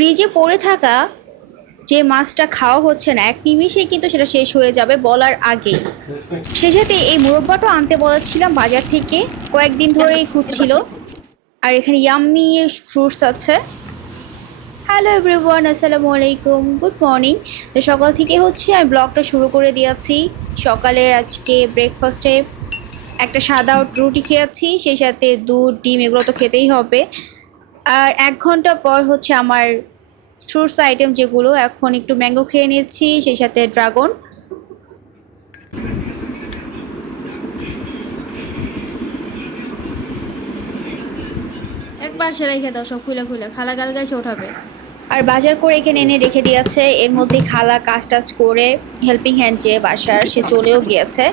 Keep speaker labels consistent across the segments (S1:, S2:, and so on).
S1: ফ্রিজে পড়ে থাকা যে মাছটা খাওয়া হচ্ছে না, এক নিমিষেই কিন্তু সেটা শেষ হয়ে যাবে বলার আগেই সাথে এই মুরব্বাটাও আনতে বলেছিলাম বাজার থেকে, কয়েকদিন ধরেই খুঁজছিল। আর এখানে ইয়াম্মি ফ্রুটস আছে। হ্যালো এভরিওয়ান আসসালামু আলাইকুম গুড মর্নিং তো সকাল থেকে হচ্ছে আমি ব্লগটা শুরু করে দিয়েছি। সকালের আজকে ব্রেকফাস্টে একটা সাদা রুটি খেয়েছি, সেই সাথে দুধ, ডিম এগুলো তো খেতেই হবে। আর এক ঘণ্টা পর হচ্ছে আমার ফ্রুটস আইটেম যেগুলো এখন একটু ম্যাঙ্গো খেয়ে নিচ্ছি সেই সাথে ড্রাগন।
S2: এক পাশে রেখে দাও সব খুলে খুলে। খালা গাল গাছে ওঠাবে।
S1: আর বাজার করে এখানে এনে রেখে দিয়েছে। এর মধ্যে খালা কাজ টাজ করে হেল্পিং হ্যান্ড যে বাসার সে চলেও গিয়েছে।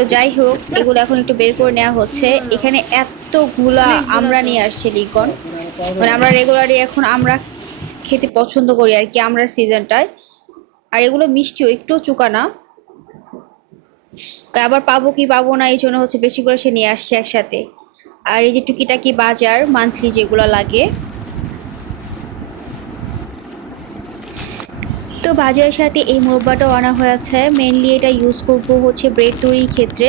S1: তো যাই হোক এগুলো এখন একটু বের করে নেওয়া হচ্ছে। এখানে এতগুলা আমরা নিয়ে আসছে লিকন মানে আমরা রেগুলারলি এখন আমরা খেতে পছন্দ করি আর কি আমরা সিজনটায়। আর এগুলো মিষ্টিও একটু চুকা না। তা আবার পাবো কি পাবো না এই জন্য হচ্ছে বেশি করে সে নিয়ে আসছে একসাথে। আর এই যে টুকিটাকি বাজার মান্থলি যেগুলো লাগে। তো বাজারের সাথে এই মোরব্বাটাও আনা হয়েছে। মেনলি এটা ইউজ করব হচ্ছে ব্রেড তৈরির ক্ষেত্রে।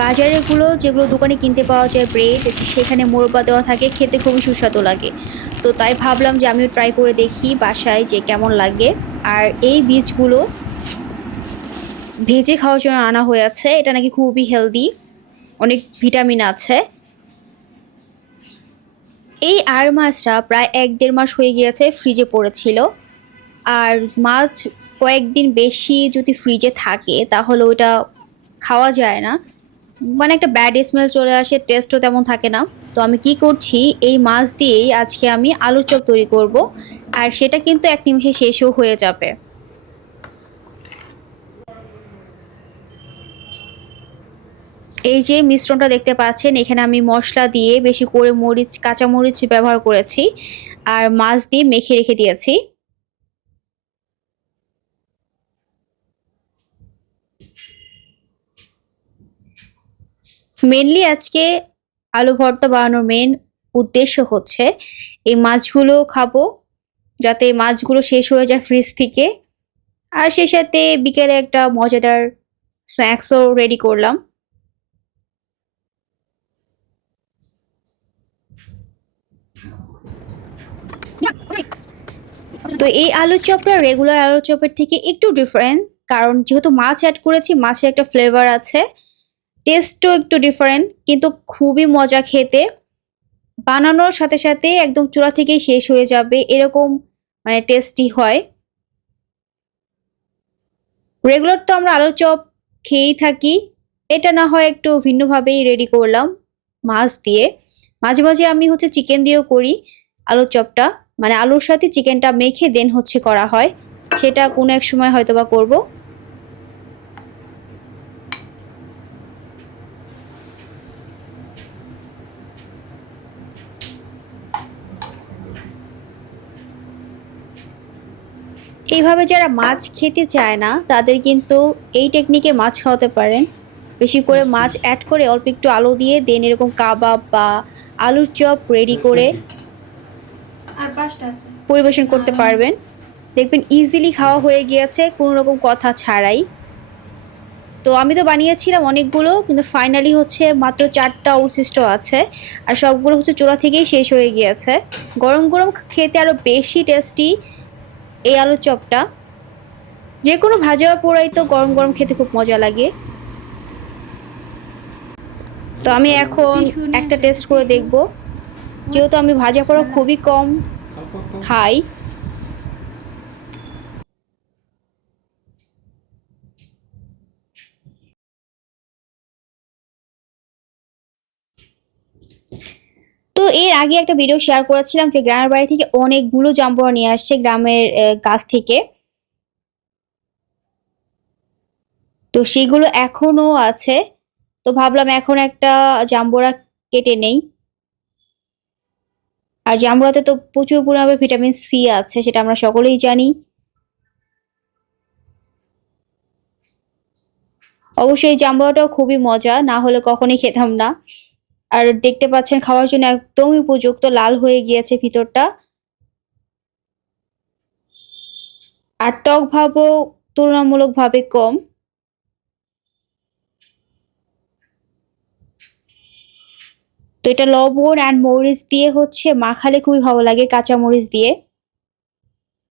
S1: বাজারেগুলো যেগুলো দোকানে কিনতে পাওয়া যায় ব্রেড সেখানে মোরব্বা দেওয়া থাকে, খেতে খুবই সুস্বাদু লাগে। তো তাই ভাবলাম যে আমিও ট্রাই করে দেখি বাসায় যে কেমন লাগে। আর এই বীজগুলো ভেজে খাওয়ার জন্য আনা হয়েছে। এটা নাকি খুবই হেলদি অনেক ভিটামিন আছে। এই আর মাছটা প্রায় এক দেড় মাস হয়ে গিয়েছে ফ্রিজে পড়েছিল। আর মাছ কয়েকদিন বেশি যদি ফ্রিজে থাকে, তাহলে ওটা খাওয়া যায় না। মানে একটা ব্যাড স্মেল চলে আসে টেস্টও তেমন থাকে না। তো আমি কি করছি, এই মাছ দিয়েই আজকে আমি আলুর চপ তৈরি করব, আর সেটা কিন্তু এক নিমিষে শেষও হয়ে যাবে। এই যে মিশ্রণটা দেখতে পাচ্ছেন, এখানে আমি মশলা দিয়ে বেশি করে মরিচ কাঁচা মরিচ ব্যবহার করেছি, আর মাছ দিয়ে মেখে রেখে দিয়েছি। মেনলি আজকে আলু ভর্তা বানানোর মেন উদ্দেশ্য হচ্ছে এই মাছগুলো খাব, যাতে মাছগুলো শেষ হয়ে যায় ফ্রিজ থেকে। আর সেই সাথে বিকেলে একটা মজাদার স্ন্যাক্সও রেডি করলাম। তো এই আলু চপটা রেগুলার আলু চপের থেকে একটু ডিফারেন্ট কারণ যেহেতু মাছ অ্যাড করেছি, মাছের একটা ফ্লেভার আছে। টেস্টও একটু ডিফারেন্ট কিন্তু খুবই মজা খেতে। বানানোর সাথে সাথে একদম চূড়া থেকেই শেষ হয়ে যাবে, এরকম মানে টেস্টি হয়। রেগুলার তো আমরা আলু চপ খেয়েই থাকি, এটা না হয় একটু ভিন্নভাবেই রেডি করলাম মাছ দিয়ে। মাঝে মাঝে আমি হচ্ছে চিকেন দিয়েও করি আলুর চপটা মানে আলুর সাথে চিকেনটা মেখে দেন হচ্ছে করা হয়, সেটা কোনো এক সময় হয়তো বা করব। এইভাবে যারা মাছ খেতে চায় না তাদের কিন্তু এই টেকনিকে মাছ খাওয়াতে পারেন। বেশি করে মাছ অ্যাড করে অল্প একটু আলু দিয়ে দেন এরকম কাবাব বা আলুর চপ রেডি করে পরিবেশন করতে পারবেন। দেখবেন ইজিলি খাওয়া হয়ে গিয়েছে কোনো রকম কথা ছাড়াই। তো আমি তো বানিয়েছিলাম অনেকগুলো কিন্তু ফাইনালি হচ্ছে মাত্র চারটা অবশিষ্ট আছে আর সবগুলো হচ্ছে চোলা থেকেই শেষ হয়ে গিয়েছে। গরম গরম খেতে আরও বেশি টেস্টি এই আলুর চপটা। যে কোনো ভাজা পোড়াই তো গরম গরম খেতে খুব মজা লাগে। তো আমি এখন একটা টেস্ট করে দেখব। যেহেতু আমি ভাজা পোড়া খুবই কম খাই। এর আগে একটা ভিডিও শেয়ার করেছিলাম যে গ্রামের বাড়ি থেকে অনেকগুলো জাম্বুরা নিয়ে আসছে গ্রামের গাছ থেকে। তো সেগুলো এখনও আছে। তো ভাবলাম এখন একটা জাম্বুরা কেটে নেই। আর জাম্বুরাতে তো প্রচুর পরিমাণে ভিটামিন সি আছে, সেটা আমরা সকলেই জানি। অবশ্যই জাম্বুরাটাও খুবই মজা, না হলে কখনোই খেতাম না। আর দেখতে পাচ্ছেন খাওয়ার জন্য একদমই উপযুক্ত, লাল হয়ে গিয়েছে ভিতরটা। আর টক ভাবও তুলনামূলকভাবে কম। তো এটা লবণ অ্যান্ড মরিচ দিয়ে হচ্ছে, মাখালে খুবই ভালো লাগে কাঁচা মরিচ দিয়ে।